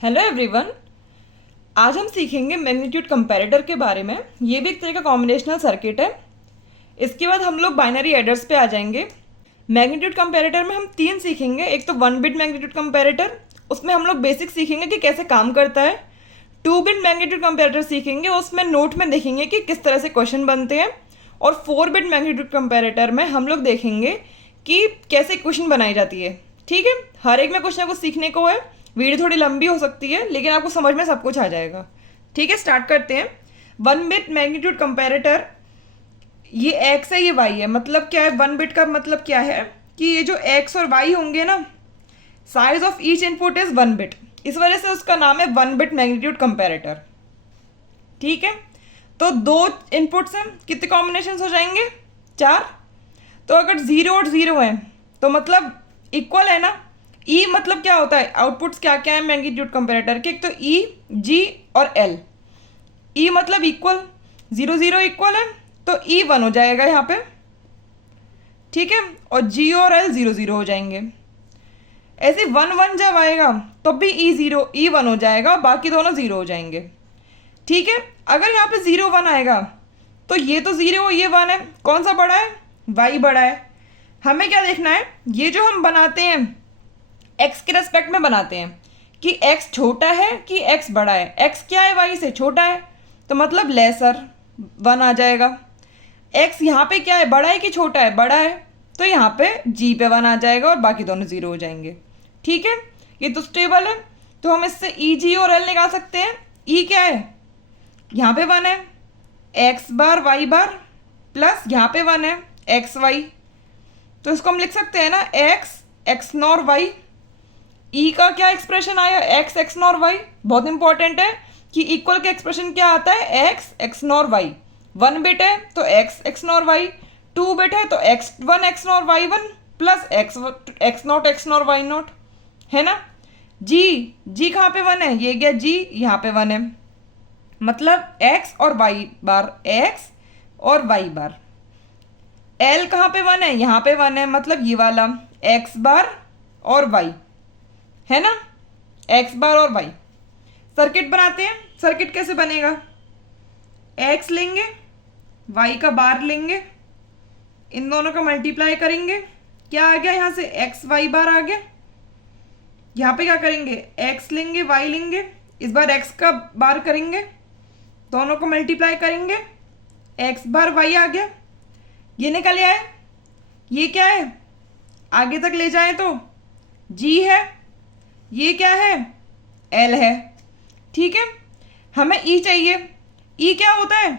Hello everyone. आज हम सीखेंगे मैग्नीट्यूड कंपैरेटर के बारे में। ये भी एक तरह का कॉम्बिनेशनल सर्किट है। इसके बाद हम लोग बाइनरी एडर्स पे आ जाएंगे। मैग्नीट्यूड कंपैरेटर में हम तीन सीखेंगे। एक तो 1 बिट मैग्नीट्यूड कंपैरेटर, उसमें हम लोग बेसिक सीखेंगे कि कैसे काम करता है। 2 बिट मैग्नीट्यूड कंपैरेटर सीखेंगे, उसमें नोट में देखेंगे कि किस तरह से क्वेश्चन बनते हैं। और 4 बिट मैग्नीट्यूड कंपैरेटर में हम लोग देखेंगे कि कैसे क्वेश्चन बनाई जाती है। ठीक है, हर एक में कुछ ना कुछ सीखने को है। वीडियो थोड़ी लंबी हो सकती है लेकिन आपको समझ में सब कुछ आ जाएगा। ठीक है, स्टार्ट करते हैं। 1 बिट मैग्नीट्यूड कंपैरेटर, ये एक्स है, ये वाई है। मतलब क्या है 1 बिट का मतलब क्या है कि ये जो एक्स और वाई होंगे ना, size of each input is 1 bit. इस वजह से उसका नाम है 1 बिट मैग्नीट्यूड कंपैरेटर। ठीक है, तो दो इनपुट्स हैं, कितने कॉम्बिनेशन हो जाएंगे? 4। तो अगर 0 और 0 है तो मतलब इक्वल है ना। ई मतलब क्या होता है, आउटपुट्स क्या क्या है मैग्नीट्यूड कंपैरेटर के? एक तो ई, जी और एल। ई मतलब इक्वल, 0 0 इक्वल है तो ई 1 हो जाएगा यहाँ पे। ठीक है, और जी और एल 0 0 हो जाएंगे। ऐसे 1 1 जब आएगा तो भी ई 0 ई 1 हो जाएगा, बाकी दोनों 0 हो जाएंगे। ठीक है, अगर यहाँ पे 0 1 आएगा तो ये तो 0 ये 1 है, कौन सा बड़ा है? वाई बड़ा है। हमें क्या देखना है, ये जो हम बनाते हैं एक्स के रेस्पेक्ट में बनाते हैं कि एक्स छोटा है कि एक्स बड़ा है। एक्स क्या है, वाई से छोटा है, तो मतलब लेसर 1 आ जाएगा। एक्स यहाँ पे क्या है, बड़ा है कि छोटा है? बड़ा है, तो यहाँ पे जी पे 1 आ जाएगा और बाकी दोनों 0 हो जाएंगे। ठीक है, ये तो स्टेबल है, तो हम इससे ई जी और एल निकाल सकते हैं। ई क्या है, यहाँ पे 1 है, x bar Y bar, plus यहाँ पे 1 है, एक्स वाई। तो इसको हम लिख सकते हैं ना, X X nor Y. E का क्या एक्सप्रेशन आया, एक्स एक्स नॉर वाई। बहुत इंपॉर्टेंट है कि इक्वल का एक्सप्रेशन क्या आता है, X X nor Y. 1 bit है तो X X nor Y, 2 bit है तो x1 X nor Y 1 plus X not X nor Y not, है ना। जी, जी कहाँ पे 1 है, ये गया जी, यहाँ पे 1 है, मतलब एक्स और वाई बार, एक्स और वाई बार। एल कहाँ पे 1 है, यहाँ पे 1 है, मतलब ये वाला एक्स बार और वाई, है ना, एक्स बार और वाई। सर्किट बनाते हैं। सर्किट कैसे बनेगा, एक्स लेंगे, वाई का बार लेंगे, इन दोनों का मल्टीप्लाई करेंगे, क्या आ गया यहाँ से, एक्स वाई बार आ गया। यहाँ पे क्या करेंगे, एक्स लेंगे वाई लेंगे, इस बार एक्स का बार करेंगे, दोनों को मल्टीप्लाई करेंगे, एक्स बार वाई आ गया। ये निकल आए, ये क्या है, आगे तक ले जाए तो जी है, ये क्या है, एल है। ठीक है, हमें ई चाहिए। ई क्या होता है,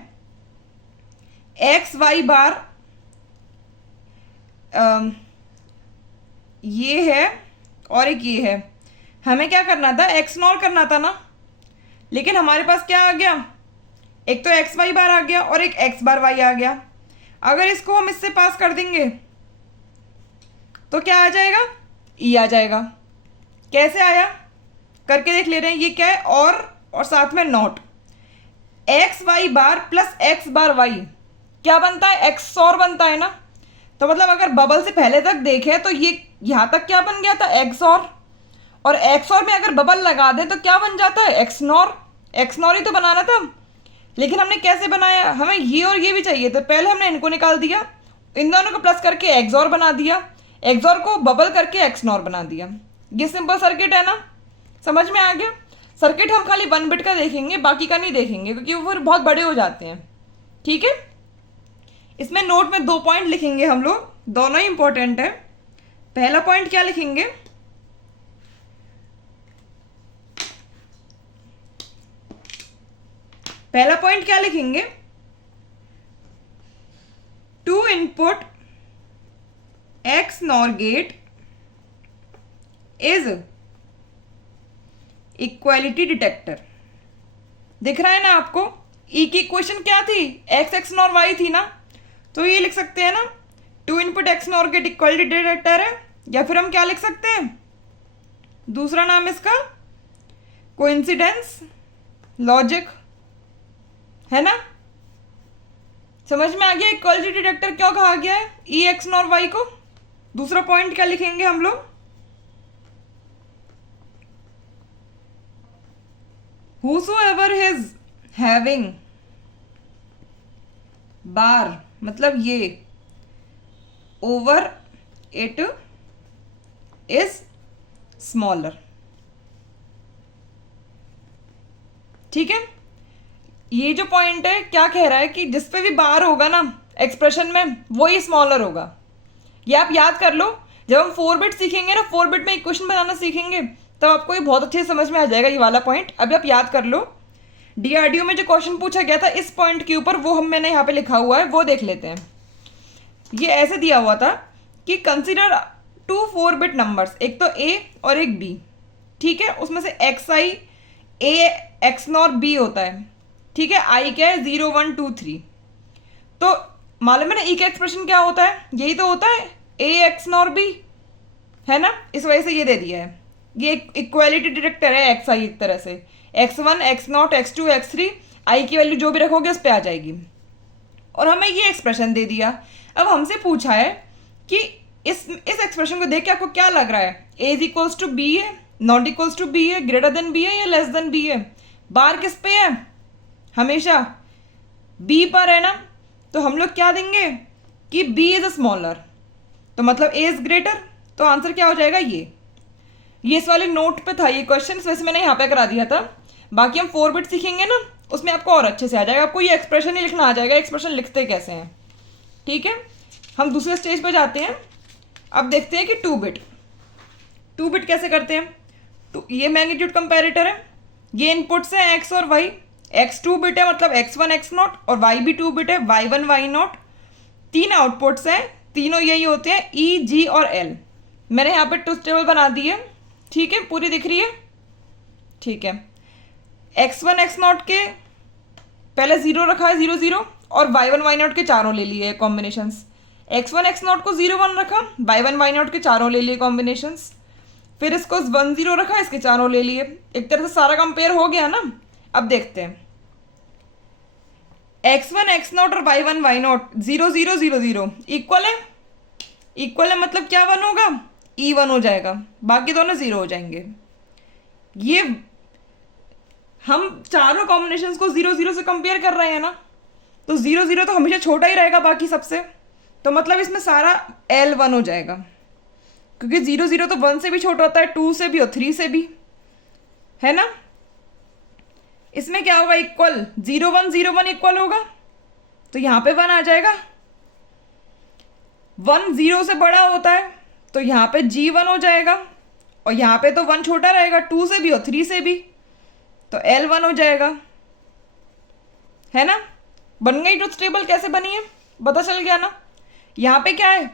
एक्स वाई बार, ये है और एक ये है। हमें क्या करना था, एक्स नॉर करना था ना, लेकिन हमारे पास क्या आ गया, एक तो एक्स वाई बार आ गया और एक एक्स बार वाई आ गया। अगर इसको हम इससे पास कर देंगे तो क्या आ जाएगा, ई आ जाएगा। कैसे आया करके देख ले रहे हैं। ये क्या है, और साथ में not, X Y bar plus X bar Y क्या बनता है, एक्स और बनता है ना। तो मतलब अगर बबल से पहले तक देखें तो ये यहाँ तक क्या बन गया था, एक्स और एक्स और में अगर बबल लगा दें तो क्या बन जाता है, एक्स नॉर। एक्स नॉर ही तो बनाना था, लेकिन हमने कैसे बनाया, हमें ये और ये भी चाहिए तो पहले हमने इनको निकाल दिया, इन दोनों को प्लस करके एक्स और बना दिया, एक्स और को बबल करके एक्स नॉर बना दिया। ये सिंपल सर्किट है ना, समझ में आ गया। सर्किट हम खाली 1 बिट का देखेंगे, बाकी का नहीं देखेंगे क्योंकि वो फिर बहुत बड़े हो जाते हैं। ठीक है, इसमें नोट में 2 पॉइंट लिखेंगे हम लोग, दोनों ही इंपॉर्टेंट है। पहला पॉइंट क्या लिखेंगे, पहला पॉइंट क्या लिखेंगे, 2 input X nor gate is equality detector. दिख रहा है ना आपको, ई की इक्वेशन क्या थी, एक्स एक्स नॉर वाई थी ना, तो ये लिख सकते हैं ना, 2 input X nor gate equality detector है। या फिर हम क्या लिख सकते हैं, दूसरा नाम इसका कोइंसिडेंस लॉजिक, है ना। समझ में आ गया इक्वालिटी डिटेक्टर क्यों कहा गया है ई एक्स नॉर वाई को। दूसरा पॉइंट क्या लिखेंगे हम लोग, whosoever is having bar मतलब ये over it is smaller। ठीक है, ये जो पॉइंट है क्या कह रहा है कि जिस पे भी बार होगा ना एक्सप्रेशन में वो ही स्मॉलर होगा। ये आप याद कर लो, जब हम 4 बिट सीखेंगे ना, 4 बिट में इक्वेशन बनाना सीखेंगे तब आपको ये बहुत अच्छे से समझ में आ जाएगा ये वाला पॉइंट। अभी आप याद कर लो, डीआरडीओ में जो क्वेश्चन पूछा गया था इस पॉइंट के ऊपर, वो मैंने यहाँ पे लिखा हुआ है, वो देख लेते हैं। ये ऐसे दिया हुआ था कि कंसिडर 2 4 बिट नंबर्स, एक तो ए और एक बी। ठीक है, उसमें से x I A x nor be होता है। ठीक है, आई क्या है 0 1 2 3। तो मालूम है ना ई का एक्सप्रेशन क्या होता है, यही तो होता है ए एक्स नॉर बी, है ना। इस वजह से ये दे दिया है, ये इक्वालिटी डिटेक्टर है एक्स आई एक तरह से। x1 x0 x2 x3 आई की वैल्यू जो भी रखोगे उस पर आ जाएगी। और हमें ये एक्सप्रेशन दे दिया। अब हमसे पूछा है कि इस एक्सप्रेशन को देख के आपको क्या लग रहा है, ए इज इक्वल्स टू बी है, नॉट इक्वल्स टू बी है, ग्रेटर देन बी है या लेस देन बी है। बार किस पे है, हमेशा बी पर है ना, तो हम लोग क्या देंगे कि बी इज स्मॉलर, तो मतलब ए इज ग्रेटर। तो आंसर क्या हो जाएगा ये इस वाले नोट पे था ये क्वेश्चन, वैसे मैंने यहाँ पे करा दिया था। बाकी हम 4 बिट सीखेंगे ना उसमें आपको और अच्छे से आ जाएगा, आपको ये एक्सप्रेशन ही लिखना आ जाएगा, एक्सप्रेशन लिखते कैसे हैं। ठीक है, हम दूसरे स्टेज पे जाते हैं। अब देखते हैं कि 2 बिट कैसे करते हैं। ये मैग्नीट्यूड कंपैरेटर है, ये इनपुट्स हैं एक्स और वाई। एक्स 2 बिट है मतलब x1 x0, और y भी 2 बिट है y1 y0। 3 आउटपुट्स हैं, तीनों यही होते हैं E G और L। मैंने यहाँ पे ट्रूथ टेबल बना दी है, ठीक है, पूरी दिख रही है। ठीक है, x1 x0 के पहले 0 रखा है 0 0, और y1 y0 के चारों ले लिए कॉम्बिनेशंस। x1 x0 को 0 1 रखा, y1 y0 के चारों ले लिए कॉम्बिनेशंस। फिर इसको 1 0 रखा, इसके चारों ले लिए। एक तरह से सारा कंपेयर हो गया ना। अब देखते हैं x1 x0 और y1 y0 0 0 0 0 इक्वल है। इक्वल है मतलब क्या 1 होगा, E 1 हो जाएगा, बाकी दोनों 0 हो जाएंगे। ये हम चारों कॉम्बिनेशंस को 0 0 से कंपेयर कर रहे हैं ना, तो 0 0 तो हमेशा छोटा ही रहेगा बाकी सबसे, तो मतलब इसमें सारा L 1 हो जाएगा, क्योंकि 0 0 तो 1 से भी छोटा होता है, 2 से भी और 3 से भी, है ना। इसमें क्या होगा, इक्वल 0 1 0 1 इक्वल होगा, तो यहाँ पे 1 आ जाएगा। 1 0 से बड़ा होता है तो यहाँ पे G1 हो जाएगा, और यहाँ पे तो 1 छोटा रहेगा, 2 से भी और 3 से भी, तो L 1 हो जाएगा, है ना। बन गई ट्रुथ टेबल, कैसे बनी है पता चल गया ना। यहाँ पे क्या है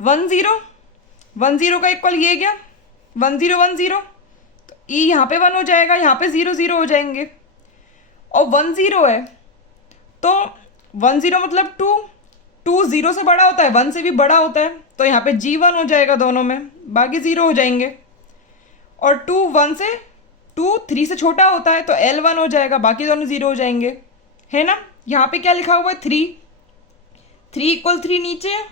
1 0 1 0 का इक्वल ये गया 1 0 1 0, तो E यहाँ पे 1 हो जाएगा, यहाँ पे 0 0 हो जाएंगे। और 1 0 है तो 1 0 मतलब 2 0 से बड़ा होता है, 1 से भी बड़ा होता है, तो यहाँ पे G1 हो जाएगा दोनों में, बाकी 0 हो जाएंगे। और 2 3 से छोटा होता है तो L 1 हो जाएगा, बाकी दोनों 0 हो जाएंगे, है ना। यहाँ पे क्या लिखा हुआ है 3 इक्वल 3 नीचे है,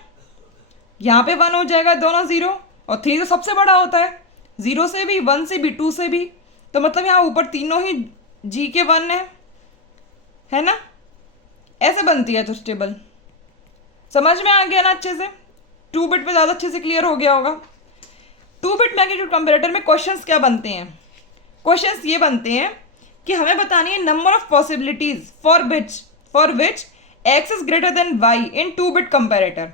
यहाँ पे 1 हो जाएगा, दोनों 0, और 3 तो सबसे बड़ा होता है, 0 से भी 1 से भी 2 से भी, तो मतलब यहाँ ऊपर तीनों ही G के 1 है ना। ऐसे बनती है ट्रुथ टेबल। समझ में आ गया ना अच्छे से, 2 बिट पे ज़्यादा अच्छे से क्लियर हो गया होगा। 2 बिट मैग्नीट्यूड कंपैरेटर में क्वेश्चंस क्या बनते हैं, क्वेश्चंस ये बनते हैं कि हमें बतानी है number of possibilities for which x is greater than y in 2 bit comparator.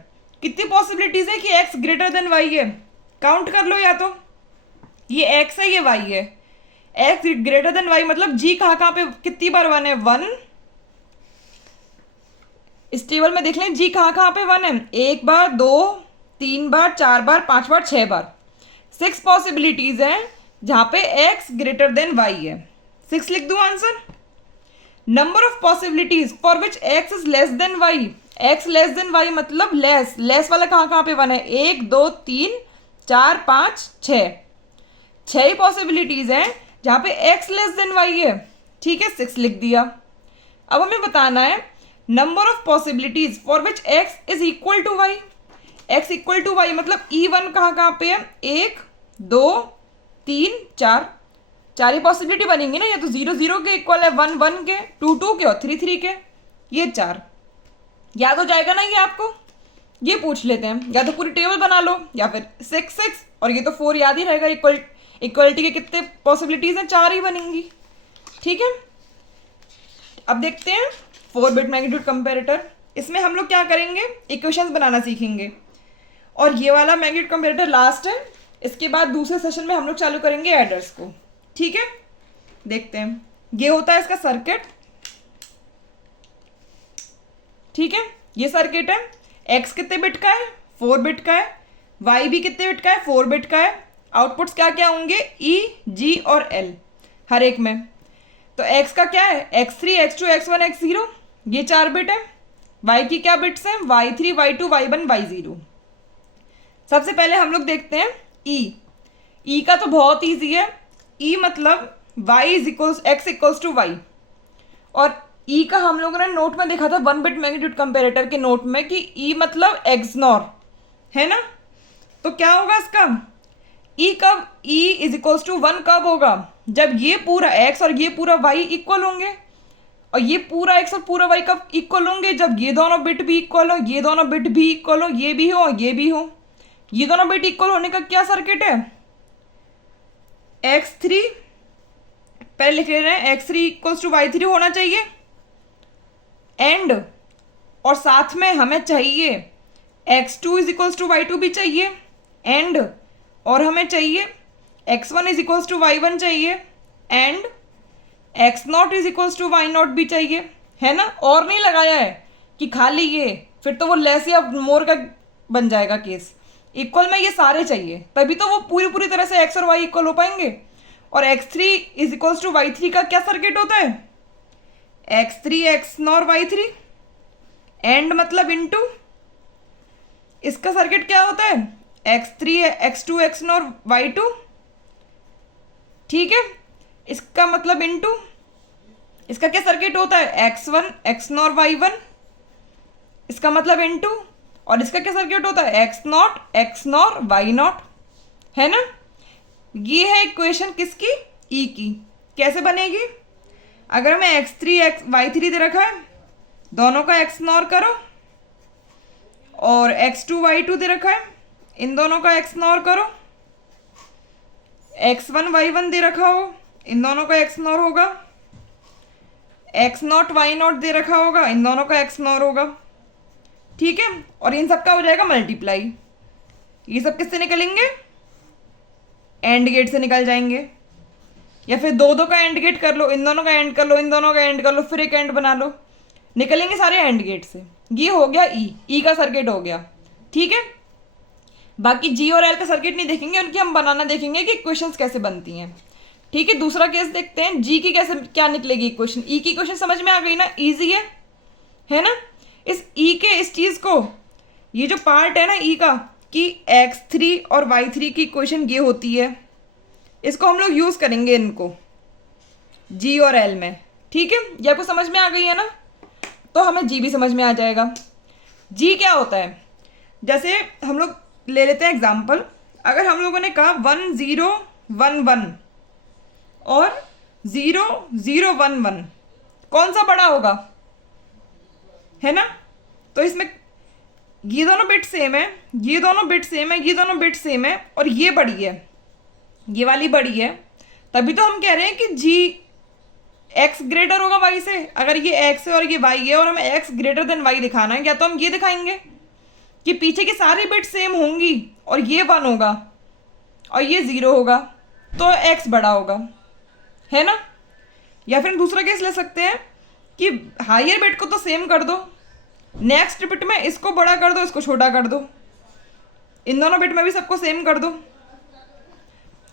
कितनी पॉसिबिलिटीज है कि x ग्रेटर देन y है, काउंट कर लो, या तो ये x है ये y है। x ग्रेटर देन y मतलब g कहाँ पे कितनी बार 1 है, 1। इस टेबल में देख लें जी कहाँ पे 1 है, 1 बार 2 3 बार 4 बार 5 बार 6 बार। 6 पॉसिबिलिटीज हैं जहाँ पे x ग्रेटर देन y है। 6 लिख दूँ answer. Number of possibilities for which x is less than y, x less than y मतलब लेस वाला कहाँ पे 1 है, 1 2 3 4 5 6। 6 ही पॉसिबिलिटीज हैं जहाँ पे x लेस देन y है, ठीक है, 6 लिख दिया। अब हमें बताना है number of possibilities for which x is equal to y, x equal to y मतलब E1 कहाँ पे है, 1 2 3 4। चार ही पॉसिबिलिटी बनेंगी ना, या तो 0 0 के इक्वल है, 1 1 के, 2 2 के और 3 3 के। ये 4 याद हो जाएगा ना ये आपको। ये पूछ लेते हैं, या तो पूरी टेबल बना लो या फिर 6 6, और ये तो 4 याद ही रहेगा। इक्वलिटी के कितने पॉसिबिलिटीज़ हैं, 4 ही बनेंगी। ठीक है, अब देखते हैं 4 बिट मैग्नीट्यूड कंपैरेटर। इसमें हम लोग क्या करेंगे, इक्वेशंस बनाना सीखेंगे, और ये वाला मैग्नीट्यूड कंपैरेटर लास्ट है। इसके बाद दूसरे सेशन में हम लोग चालू करेंगे एडर्स को। ठीक है, देखते हैं। ये होता है इसका सर्किट। ठीक है, ये सर्किट है। एक्स कितने बिट का है, 4 बिट का है। वाई भी कितने बिट का है, 4 बिट का है। आउटपुट्स क्या क्या होंगे, ई, जी और एल हर एक में। तो एक्स का क्या है, x3 x2 x1 x0, ये 4 बिट है। वाई की क्या बिट्स हैं, y3 y2 y1 y0। सबसे पहले हम लोग देखते हैं ई का तो बहुत ईजी है। ई मतलब x इक्वल्स टू वाई, और ई का हम लोगों ने नोट में देखा था 1 बिट मैग्नीट्यूड कंपैरेटर के नोट में कि ई मतलब एक्सनॉर है ना। तो क्या होगा इसका, ई कब, ई इज इक्वल्स टू 1 कब होगा, जब ये पूरा x और ये पूरा y इक्वल होंगे। और ये पूरा x और पूरा y कब इक्वल होंगे, जब ये दोनों बिट भी इक्वल हो, ये दोनों बिट भी इक्वल हो, ये भी हो ये भी हो। ये दोनों बिट इक्वल होने का क्या सर्किट है, x3 पहले लिख ले रहे हैं, x3 इक्वल्स टू y3 होना चाहिए। एंड और साथ में हमें चाहिए x2 is equals to y2 भी चाहिए। एंड और हमें चाहिए x1 is equals to y1 चाहिए। And x0 is equals to y0 भी चाहिए, है ना। और नहीं लगाया है कि खाली ये, फिर तो वो लेस या मोर का बन जाएगा केस। इक्वल में ये सारे चाहिए, तभी तो वो पूरी तरह से x और y इक्वल हो पाएंगे। और x3 is equals to y3 का क्या सर्किट होता है, x3 x0 y3। एंड मतलब इनटू, इसका सर्किट क्या होता है, x3 x2 x0 y2। ठीक है, इसका मतलब इनटू, इसका क्या सर्किट होता है, x1 x0 y1। इसका मतलब इनटू, और इसका क्या सर्किट होता है, x0 x0 y0, है ना। ये है इक्वेशन किसकी, ई की। कैसे बनेगी, अगर मैं x3 y3 दे रखा है, दोनों का x0 करो, और x2 y2 दे रखा है, इन दोनों का x0 करो। x1 y1 दे रखा हो, इन दोनों का x0 होगा। x0 y0 दे रखा होगा, इन दोनों का x0 होगा। ठीक है, और इन सब का हो जाएगा मल्टीप्लाई। ये सब किससे निकलेंगे, एंड गेट से निकल जाएंगे। या फिर दो दो का एंड गेट कर लो, इन दोनों का एंड कर लो, इन दोनों का एंड कर लो, फिर एक एंड बना लो, निकलेंगे सारे एंड गेट से। ये हो गया ई का सर्किट हो गया। ठीक है, बाकी जी और एल का सर्किट नहीं देखेंगे, उनकी हम बनाना देखेंगे कि इक्वेशंस कैसे बनती हैं। ठीक है, दूसरा केस देखते हैं, जी की कैसे क्या निकलेगी इक्वेशन। ई की इक्वेशन समझ में आ गई ना, ईजी है ना। इस ई के इस चीज़ को, ये जो पार्ट है ना ई का, कि x3 और y3 की इक्वेशन ये होती है, इसको हम लोग यूज़ करेंगे इनको जी और एल में। ठीक है, ये आपको समझ में आ गई है ना, तो हमें जी भी समझ में आ जाएगा। जी क्या होता है, जैसे हम लोग ले लेते हैं एग्जाम्पल। अगर हम लोगों ने कहा 1 0 1 1 और 0 0 1 1, कौन सा बड़ा होगा, है ना। तो इसमें ये दोनों बिट सेम है, ये दोनों बिट सेम है, ये दोनों बिट सेम है, और ये बड़ी है, ये वाली बड़ी है। तभी तो हम कह रहे हैं कि जी एक्स ग्रेटर होगा वाई से। अगर ये एक्स है और ये वाई है और हमें एक्स ग्रेटर देन वाई दिखाना है, या तो हम ये दिखाएंगे कि पीछे की सारी बिट सेम होंगी और ये 1 होगा और ये 0 होगा, तो एक्स बड़ा होगा, है ना। या फिर दूसरा केस ले सकते हैं कि हायर बिट को तो सेम कर दो, नेक्स्ट बिट में इसको बड़ा कर दो, इसको छोटा कर दो, इन दोनों बिट में भी सबको सेम कर दो,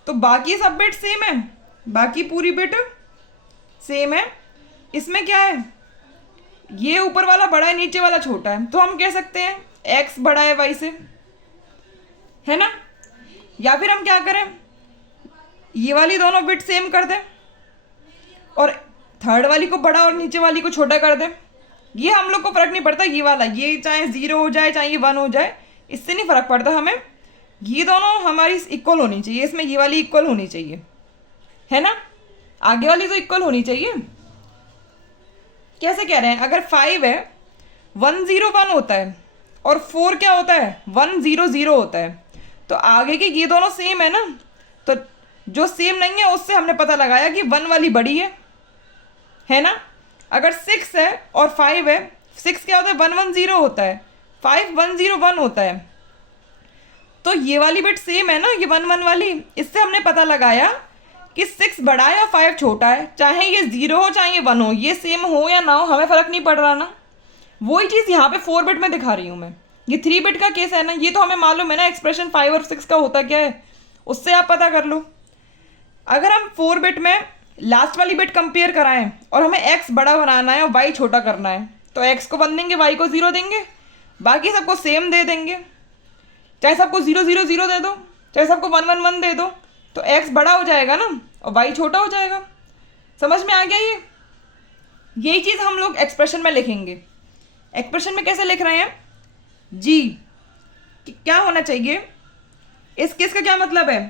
तो बाकी सब बिट सेम है, बाकी पूरी बिट सेम है। इसमें क्या है, ये ऊपर वाला बड़ा है, नीचे वाला छोटा है, तो हम कह सकते हैं x बड़ा है y से, है ना। या फिर हम क्या करें, ये वाली दोनों बिट सेम कर दें और थर्ड वाली को बड़ा और नीचे वाली को छोटा कर दें। ये हम लोग को फर्क नहीं पड़ता, ये वाला ये चाहे 0 हो जाए चाहे ये 1 हो जाए, इससे नहीं फर्क पड़ता हमें। ये दोनों हमारी इक्वल होनी चाहिए, इसमें ये वाली इक्वल होनी चाहिए, है ना। आगे वाली तो इक्वल होनी चाहिए। कैसे कह रहे हैं, अगर 5 है 101 होता है और 4 क्या होता है 100 होता है, तो आगे की ये दोनों सेम है ना, तो जो सेम नहीं है उससे हमने पता लगाया कि 1 वाली बड़ी है ना। अगर 6 है और 5 है, 6 क्या होता है 110 होता है, 5 101 होता है, तो ये वाली बिट सेम है ना, ये 1 वाली, इससे हमने पता लगाया कि 6 बड़ा है और 5 छोटा है। चाहे ये 0 हो चाहे ये 1 हो, ये सेम हो या ना हो हमें फ़र्क नहीं पड़ रहा ना। वही चीज़ यहाँ पे 4 बिट में दिखा रही हूँ मैं, ये 3 बिट का केस है ना, ये तो हमें मालूम है ना एक्सप्रेशन 5 और 6 का होता क्या है, उससे आप पता कर लो। अगर हम 4 बिट में लास्ट वाली बिट कंपेयर कराएं और हमें x बड़ा बनाना है और y छोटा करना है, तो x को 1 देंगे, y को 0 देंगे, बाकी सबको सेम दे देंगे। चाहे सबको 0 0 0 दे दो, चाहे सबको 1 1 1 दे दो, तो x बड़ा हो जाएगा ना और y छोटा हो जाएगा। समझ में आ गया ये? यही चीज़ हम लोग एक्सप्रेशन में लिखेंगे। एक्सप्रेशन में कैसे लिख रहे हैं, जी क्या होना चाहिए, इस केस का क्या मतलब है,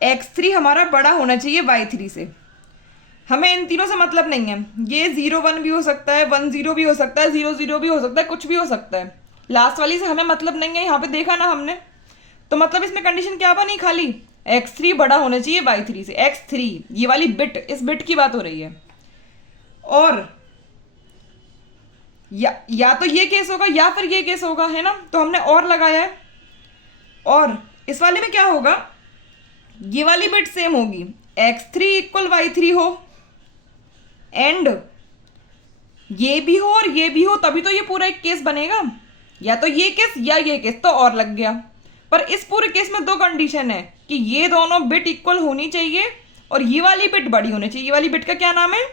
x3 हमारा बड़ा होना चाहिए y3 से। हमें इन तीनों से मतलब नहीं है, ये 0 1 भी हो सकता है, 1 0 भी हो सकता है, 0 0 भी हो सकता है, कुछ भी हो सकता है। लास्ट वाली से हमें मतलब नहीं है, यहाँ पे देखा ना हमने, तो मतलब इसमें कंडीशन क्या बनी, खाली x3 बड़ा होना चाहिए y3 से। x3 ये वाली बिट, इस बिट की बात हो रही है। और या तो ये केस होगा या फिर ये केस होगा, है ना, तो हमने और लगाया है। और इस वाले में क्या होगा, ये वाली बिट सेम होगी, x3 इक्वल y3 हो, एंड ये भी हो और ये भी हो, तभी तो ये पूरा एक केस बनेगा। या तो ये केस या ये केस, तो और लग गया। पर इस पूरे केस में दो कंडीशन है कि ये दोनों बिट इक्वल होनी चाहिए और ये वाली बिट बड़ी होनी चाहिए। ये वाली बिट का क्या नाम है,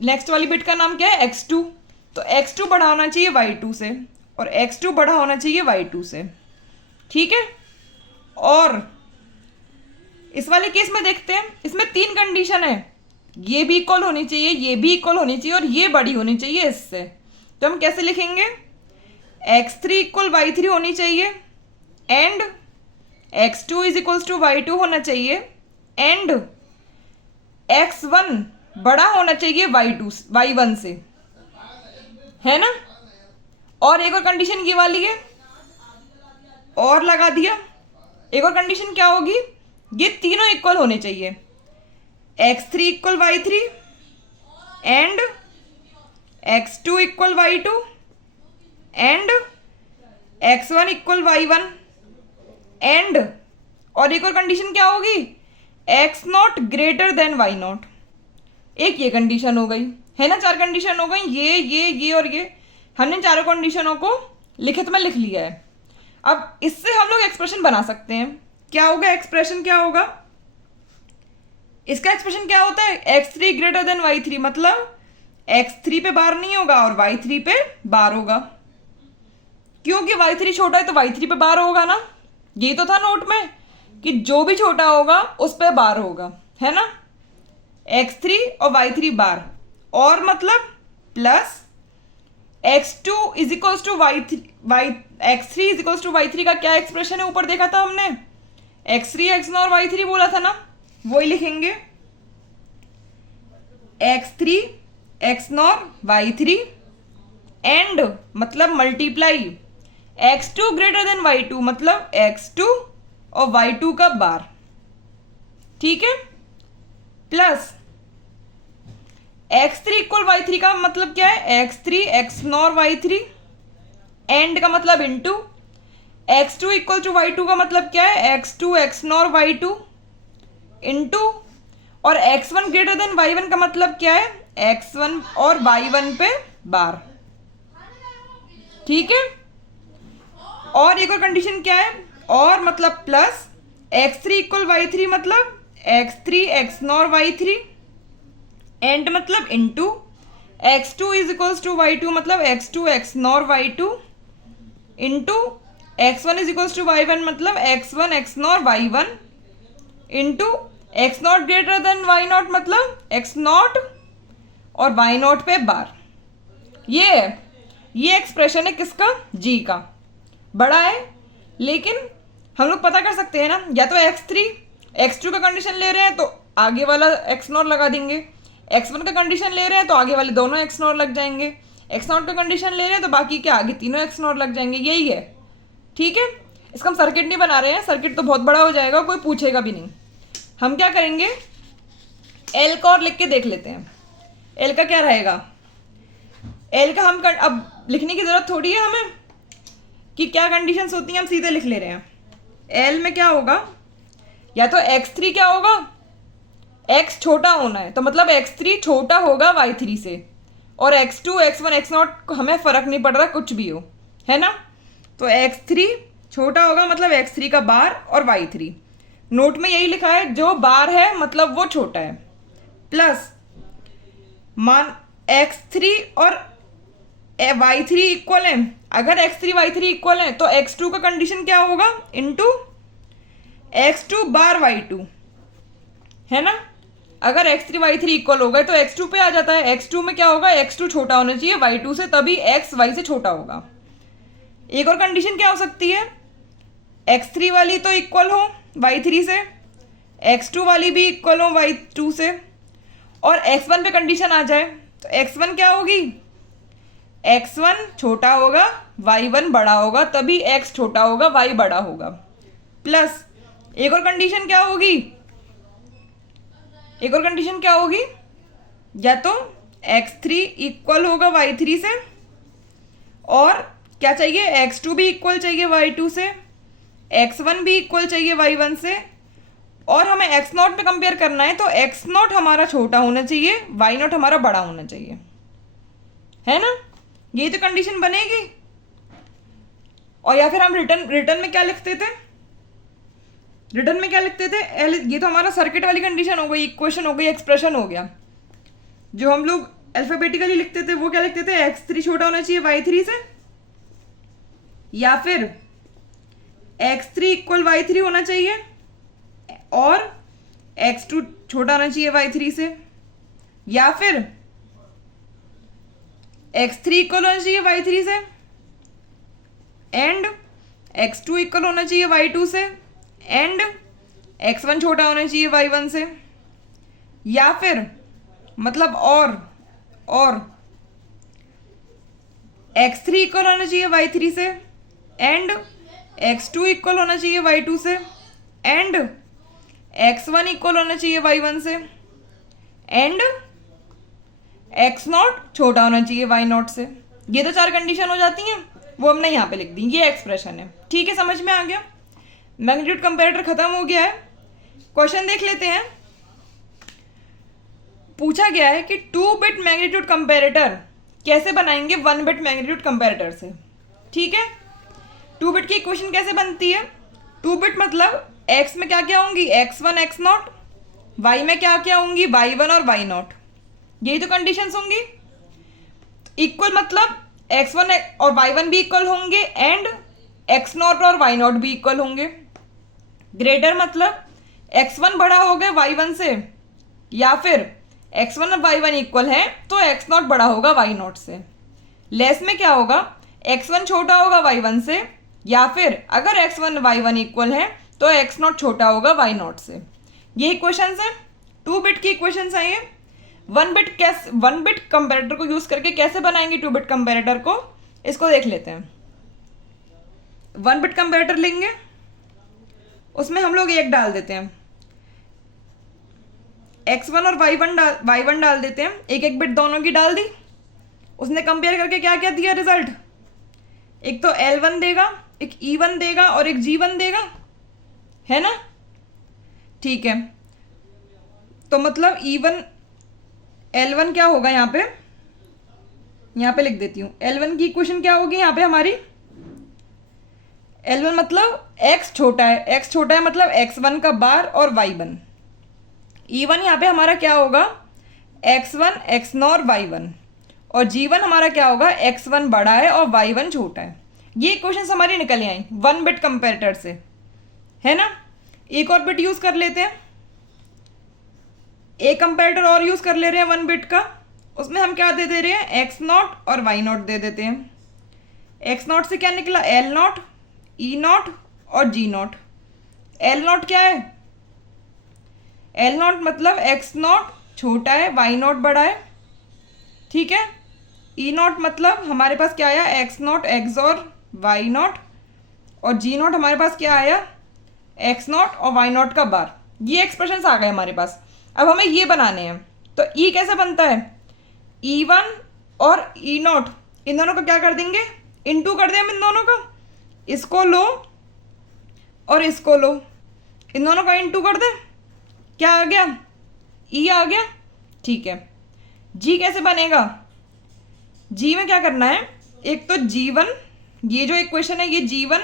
नेक्स्ट वाली बिट का नाम क्या है, x2। तो x2 बड़ा होना चाहिए y2 से और x2 बड़ा होना चाहिए y2 से, ठीक है। और इस वाले केस में देखते हैं, इसमें 3 कंडीशन है, ये भी इक्वल होनी चाहिए, ये भी इक्वल होनी चाहिए और ये बड़ी होनी चाहिए इससे। तो हम कैसे लिखेंगे, x3 इक्वल y3 होनी चाहिए and x2 is equals to y2 होना चाहिए एंड x1 बड़ा होना चाहिए y1 से, है ना। और एक और कंडीशन ये वाली है, और लगा दिया। एक और कंडीशन क्या होगी, ये तीनों इक्वल होने चाहिए, x3 equal y3 and x2 equal y2 and x1 equal y1 and, और एक और कंडीशन क्या होगी, x0 ग्रेटर देन y0। एक ये कंडीशन हो गई, है ना, 4 कंडीशन हो गई, ये और ये। हमने चारों कंडीशनों को लिखित में लिख लिया है। अब इससे हम लोग एक्सप्रेशन बना सकते हैं। क्या होगा एक्सप्रेशन, क्या होगा इसका एक्सप्रेशन, क्या होता है, x3 ग्रेटर देन y3, मतलब x3 पे बार नहीं होगा और y3 पे बार होगा, क्योंकि y3 छोटा है तो y3 पे बार होगा ना। ये तो था नोट में कि जो भी छोटा होगा उस पे बार होगा, है ना। x3 और y3 बार, और मतलब plus x2 is equals to x3 is equals to y3 का क्या एक्सप्रेशन है, ऊपर देखा था हमने, x3 x0 और y3 बोला था ना, वही लिखेंगे, x3 x0 y3 एंड मतलब multiply x2 greater than y2, मतलब x2 और y2 का बार, ठीक है, प्लस x3 इक्वल y3 का मतलब क्या है, x3 x0 y3 एंड का मतलब into x2 equal to y2 का मतलब क्या है, x2 x0 y2 इंटू, और x1 ग्रेटर देन y1 का मतलब क्या है, x1 और y1 पे बार, ठीक है। और एक और कंडीशन क्या है, और मतलब प्लस x3 इक्वल y3 मतलब x3 x0 y3 एंड मतलब into x2 is equals to y2 मतलब x2 x0 y2 into x1 is equals to y1 मतलब x1 x0 y1 into x0 greater than y0 मतलब x0 और y0 पे बार। ये expression है किसका, g का, बड़ा है। लेकिन हम लोग पता कर सकते हैं ना, या तो x3 x2 का कंडीशन ले रहे हैं तो आगे वाला एक्स नॉट लगा देंगे। एक्स वन का कंडीशन ले रहे हैं तो आगे वाले दोनों एक्स नॉट लग जाएंगे। एक्स नॉट का कंडीशन ले रहे हैं तो बाकी के आगे तीनों एक्स नॉट लग जाएंगे। यही है, ठीक है। इसका हम सर्किट नहीं बना रहे हैं, सर्किट तो बहुत बड़ा हो जाएगा, कोई पूछेगा भी नहीं। हम क्या करेंगे, एल का और लिख के देख लेते हैं। एल का क्या रहेगा, एल का हम अब लिखने की ज़रूरत थोड़ी है हमें कि क्या कंडीशंस होती हैं, हम सीधे लिख ले रहे हैं। एल में क्या होगा, या तो x3 क्या होगा, x छोटा होना है तो मतलब x3 छोटा होगा y3 से, और x2 x1 x0 हमें फ़र्क नहीं पड़ रहा कुछ भी हो, है ना। तो x3 छोटा होगा मतलब x3 का बार और y3। नोट में यही लिखा है, जो बार है मतलब वो छोटा है, प्लस मान x3 और y3 इक्वल है। अगर x3 y3 इक्वल है तो x2 का कंडीशन क्या होगा, इंटू x2 बार y2, है ना। अगर x3 y3 इक्वल हो गए तो x2 पे आ जाता है। x2 में क्या होगा, x2 छोटा होना चाहिए y2 से, तभी x y से छोटा होगा। एक और कंडीशन क्या हो सकती है, x3 वाली तो इक्वल हो y3 से, x2 वाली भी इक्वल हो y2 से, और x1 पे कंडीशन आ जाए तो x1 क्या होगी, x1 छोटा होगा y1 बड़ा होगा, तभी x छोटा होगा y बड़ा होगा। प्लस एक और कंडीशन क्या होगी, एक और कंडीशन क्या होगी, या तो x3 इक्वल होगा y3 से, और क्या चाहिए, x2 भी इक्वल चाहिए y2 से, x1 भी इक्वल चाहिए y1 से, और हमें x0 पे कंपेयर करना है तो x0 हमारा छोटा होना चाहिए, y0 हमारा बड़ा होना चाहिए, है ना। यही तो कंडीशन बनेगी। और या फिर हम रिटर्न में क्या लिखते थे, रिटर्न में क्या लिखते थे, ये तो हमारा सर्किट वाली कंडीशन हो गई, इक्वेशन हो गई, एक्सप्रेशन हो गया। जो हम लोग अल्फाबेटिकली लिखते थे वो क्या लिखते थे, x3 छोटा होना चाहिए y3 से, या फिर x3 इक्वल y3 होना चाहिए और x2 छोटा होना चाहिए y3 से, या फिर x3 इक्वल होना चाहिए y3 से एंड x2 इक्वल होना चाहिए y2 से एंड x1 छोटा होना चाहिए y1 से, या फिर मतलब और x3 इक्वल होना चाहिए y3 से एंड x2 इक्वल होना चाहिए y2 से एंड x1 इक्वल होना चाहिए y1 से एंड x0 छोटा होना चाहिए y0 से। ये तो 4 कंडीशन हो जाती हैं, वो हमने यहाँ पे लिख दी, ये एक्सप्रेशन है, ठीक है, समझ में आ गया। मैग्नीट्यूड कंपैरेटर खत्म हो गया है। क्वेश्चन देख लेते हैं। पूछा गया है कि 2 बिट मैग्नीट्यूड कंपैरेटर कैसे बनाएंगे 1 बिट मैग्नीट्यूड कंपैरेटर से, ठीक है। 2 बिट की इक्वेशन कैसे बनती है, 2 बिट मतलब x में क्या क्या होंगी, x1 x0, y में क्या क्या होंगी, y1 और y0, यही तो कंडीशंस होंगी। इक्वल मतलब x1 और y1 भी इक्वल होंगे एंड x0 और y0 भी इक्वल होंगे। ग्रेटर मतलब x1 बड़ा हो गया y1 से, या फिर x1 और y1 इक्वल है तो x0 बड़ा होगा y0 से। लेस में क्या होगा, x1 छोटा होगा y1 से, या फिर अगर x1 y1 इक्वल है तो x0 छोटा होगा y0 से। ये इक्वेशंस हैं, 2 बिट की इक्वेशंस हैं ये। 1 बिट कंपैरेटर को यूज करके कैसे बनाएंगे 2 बिट कंपैरेटर को, इसको देख लेते हैं। 1 बिट कंपैरेटर लेंगे, उसमें हम लोग 1 डाल देते हैं, x1 और y1 डाल देते हैं, एक बिट दोनों की डाल दी। उसने कंपेयर करके क्या क्या दिया रिजल्ट, एक तो L1 देगा, एक E1 देगा और एक G1 देगा, है ना, ठीक है। तो मतलब E1 L1 क्या होगा, यहाँ पे लिख देती हूँ। L1 की इक्वेशन क्या होगी यहाँ पे हमारी, L1 मतलब x छोटा है, x छोटा है मतलब x1 का बार और y1। E1 यहाँ पे हमारा क्या होगा, x1 x0 y1, और G1 हमारा क्या होगा, x1 बड़ा है और y1 छोटा है। ये इक्वेशंस हमारी निकल आई 1 बिट कंपैरेटर से, है ना। एक और बिट यूज कर लेते हैं, एक कंपैरेटर और यूज कर ले रहे हैं 1 बिट का। उसमें हम क्या दे रहे हैं, x0 और y0 दे देते हैं। x0 से क्या निकला, L0, E0 और G0। L0 क्या है, एल नॉट मतलब एक्स नॉट छोटा है, वाई नॉट बड़ा है, ठीक है। ई नॉट मतलब हमारे पास क्या आया, एक्स नॉट एक्स और वाई नॉट, और जी नॉट हमारे पास क्या आया, एक्स नॉट और वाई नॉट का बार। ये एक्सप्रेशंस आ गए हमारे पास। अब हमें ये बनाने हैं, तो ई कैसे बनता है, ई वन और ई नॉट, इन दोनों को क्या कर देंगे, इनटू कर दें हम इन दोनों को, इसको लो और इसको लो, इन दोनों का इनटू कर दें, क्या आ गया, ई आ गया, ठीक है। जी कैसे बनेगा, जी में क्या करना है, एक तो जी1, ये जो इक्वेशन है ये जी1,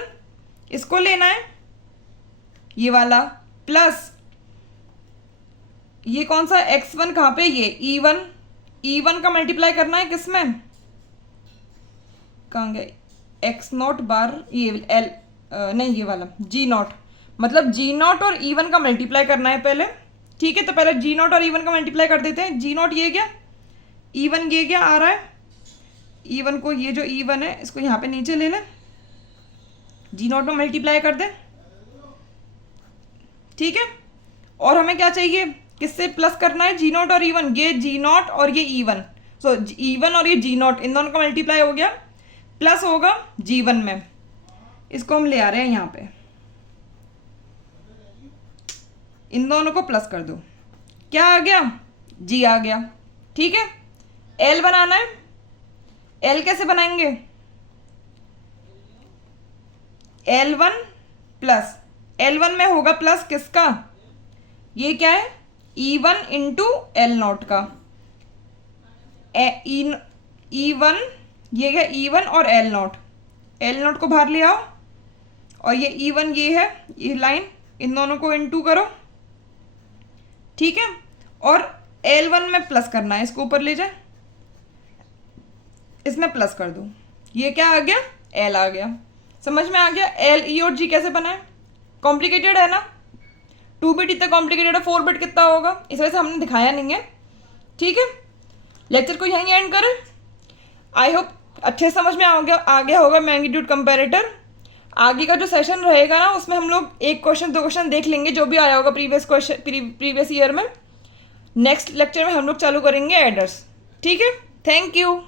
इसको लेना है ये वाला, प्लस ये कौन सा x1 कहाँ पे, ये e1, e1 का मल्टीप्लाई करना है किसमें, कहाँ गए, एक्स नॉट बार ये एल नहीं ये वाला जी नॉट, मतलब जी नॉट और e1 का मल्टीप्लाई करना है पहले, ठीक है। तो पहले जी नॉट और e1 का मल्टीप्लाई कर देते हैं। जी नॉट ये क्या, e1 ये क्या आ रहा है, e1 को, ये जो e1 है इसको यहाँ पे नीचे ले लें, जी नॉट में मल्टीप्लाई कर दें, ठीक है। और हमें क्या चाहिए, किससे प्लस करना है, जी नॉट और e1, ये जी नॉट और ये e1, सो e1 और ये जी नॉट इन दोनों का मल्टीप्लाई हो गया, प्लस होगा जी1 में, इसको हम ले आ रहे हैं यहाँ पे, इन दोनों को प्लस कर दो, क्या आ गया, जी आ गया, ठीक है। एल बनाना है, एल कैसे बनाएंगे, L1 प्लस, L1 में होगा प्लस किसका, ये क्या है, E1 इंटू एल नॉट का, E1 ये क्या, E1 और एल नॉट को बाहर ले आओ, और ये E1 ये है, ये लाइन, इन दोनों को इंटू करो, ठीक है। और L1 में प्लस करना है, इसको ऊपर ले जाए, इसमें प्लस कर दो, ये क्या आ गया, L आ गया, समझ में आ गया। L, E और G कैसे बनाए, कॉम्प्लिकेटेड है ना, 2 बिट इतना कॉम्प्लिकेटेड है, 4 बिट कितना होगा, इस वजह से हमने दिखाया नहीं है, ठीक है। लेक्चर को यहीं एंड करें। आई होप अच्छे समझ में आ गया होगा मैग्नीट्यूड कंपैरेटर। आगे का जो सेशन रहेगा ना, उसमें हम लोग 1 क्वेश्चन 2 क्वेश्चन देख लेंगे जो भी आया होगा प्रीवियस ईयर में। नेक्स्ट लेक्चर में हम लोग चालू करेंगे एडर्स, ठीक है। Thank you.